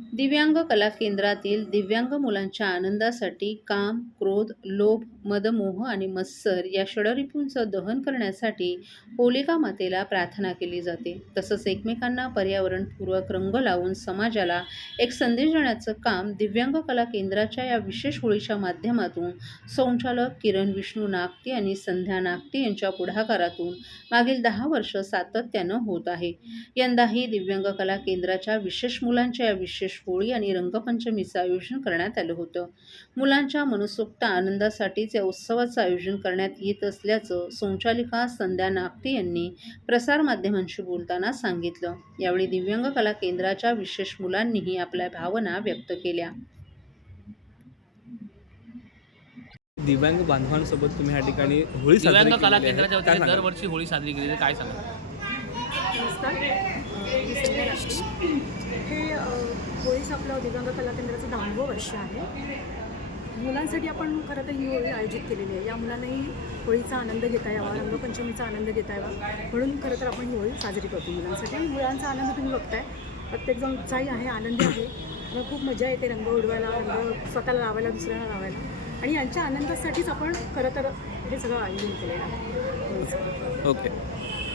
दिव्यांग कला केंद्रातील दिव्यांग मुलांच्या आनंदासाठी काम, क्रोध, लोभ, मदमोह आणि मत्सर या षडरिपूंचं दहन करण्यासाठी होलिका मातेला प्रार्थना केली जाते. तसंच एकमेकांना पर्यावरणपूरक रंग लावून समाजाला एक संदेश देण्याचं काम दिव्यांग कला केंद्राच्या या विशेष होळीच्या माध्यमातून संचालक किरण विष्णू नागटे आणि संध्या नागटे यांच्या पुढाकारातून मागील 10 वर्ष सातत्यानं होत आहे. यंदाही दिव्यांग कला केंद्राच्या विशेष मुलांच्या या विशेष होळी आणि रंगपंचमीचं आयोजन करण्यात आलं होतं. मुलांच्या मनसोक्त आनंदासाठीच या उत्सवाचं आयोजन करण्यात येत असल्याचं संचालिका संध्या नागटे यांनी प्रसारमाध्यमांशी बोलताना सांगितलं. यावेळी दिव्यांग कला केंद्राच्या विशेष मुलांनीही आपल्या भावना व्यक्त केल्या. दिव्यांग बांधवांसोबत तुम्ही ह्या ठिकाणी होळी साजरी दिव्यांग कला केलेली आहे. केंद्राच्या काय वतीने सांगाल? दरवर्षी होळी साजरी केली जाते, काय सांगा? नमस्कार, मी संध्या नागटे. हे होळीचं आपलं दिव्यांग कला केंद्राचं 10वं वर्ष आहे. मुलांसाठी आपण खरं तर ही होळी आयोजित केलेली आहे. या मुलांनाही होळीचा आनंद घेता यावा, रंगपंचमीचा आनंद घेता यावा म्हणून खरं तर आपण ही होळी साजरी करतो मुलांसाठी. आणि मुलांचा आनंद तुम्ही बघताय, प्रत्येकजण उत्साही आहे, आनंदी आहे. मला खूप मजा येते रंग उडवायला, रंग स्वतःला लावायला, दुसऱ्यांना लावायला. आणि यांच्या आनंदासाठीच आपण खरं तर हे सगळं आयोजन केलेलं आहे. ओके.